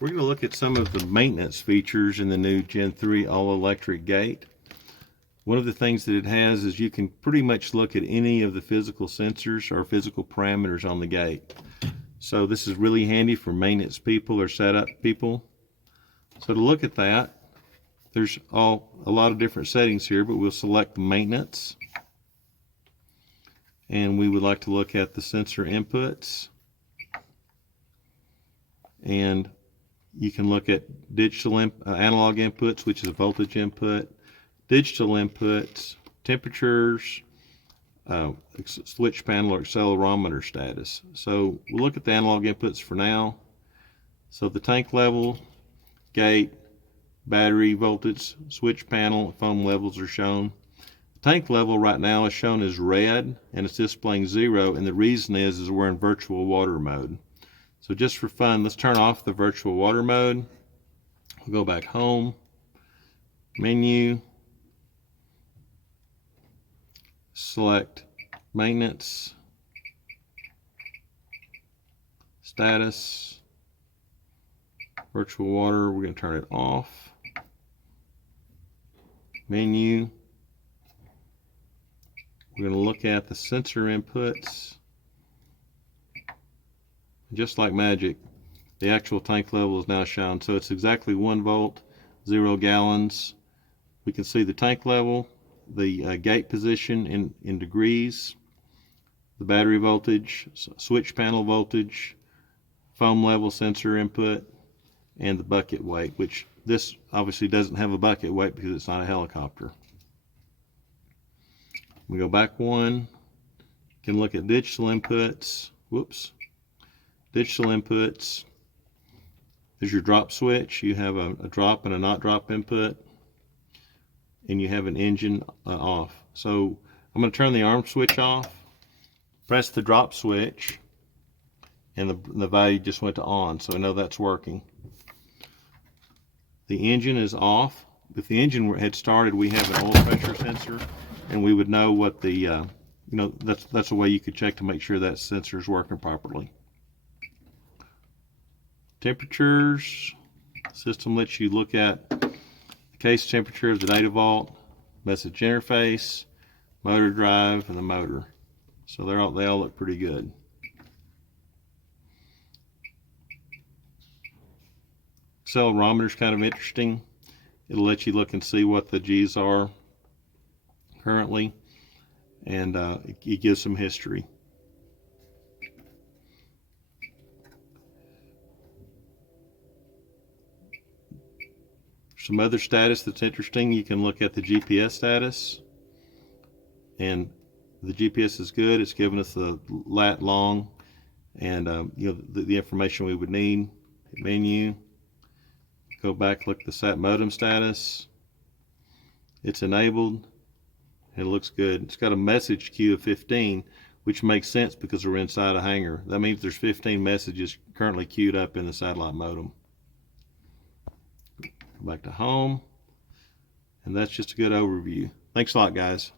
We're going to look at some of the maintenance features in the new Gen 3 all-electric gate. One of the things that it has is you can pretty much look at any of the physical sensors or physical parameters on the gate. So this is really handy for maintenance people or setup people. So to look at that, there's a lot of different settings here, but we'll select maintenance. And we would like to look at the sensor inputs. And you can look at digital analog inputs, which is a voltage input, digital inputs, temperatures, switch panel or accelerometer status. So we'll look at the analog inputs for now. So the tank level, gate, battery voltage, switch panel, foam levels are shown. The tank level right now is shown as red and it's displaying 0, and the reason is we're in virtual water mode. So just for fun, let's turn off the virtual water mode. We'll go back home, menu, select maintenance, status, virtual water, we're going to turn it off, menu, we're going to look at the sensor inputs. Just like magic, the actual tank level is now shown. So it's exactly 1 volt, 0 gallons. We can see the tank level, the gate position in degrees, the battery voltage, switch panel voltage, foam level sensor input, and the bucket weight, which this obviously doesn't have a bucket weight because it's not a helicopter. We go back one, can look at digital inputs. Whoops. Digital inputs, there's your drop switch. You have a drop and a not drop input, and you have an engine off. So I'm going to turn the arm switch off, press the drop switch, and the value just went to on, so I know that's working. The engine is off. If the engine had started, we have an oil pressure sensor, and we would know what the that's a way you could check to make sure that sensor is working properly. Temperatures, system lets you look at the case temperature of the data vault, message interface, motor drive, and the motor. So they all look pretty good. Accelerometer is kind of interesting. It'll let you look and see what the G's are currently, and it gives some history. Some other status that's interesting, you can look at the GPS status, and the GPS is good. It's giving us the lat long and the information we would need. Hit menu, go back, look at the sat modem status. It's enabled. It looks good. It's got a message queue of 15, which makes sense because we're inside a hangar. That means there's 15 messages currently queued up in the satellite modem. Back to home, and that's just a good overview. Thanks a lot, guys.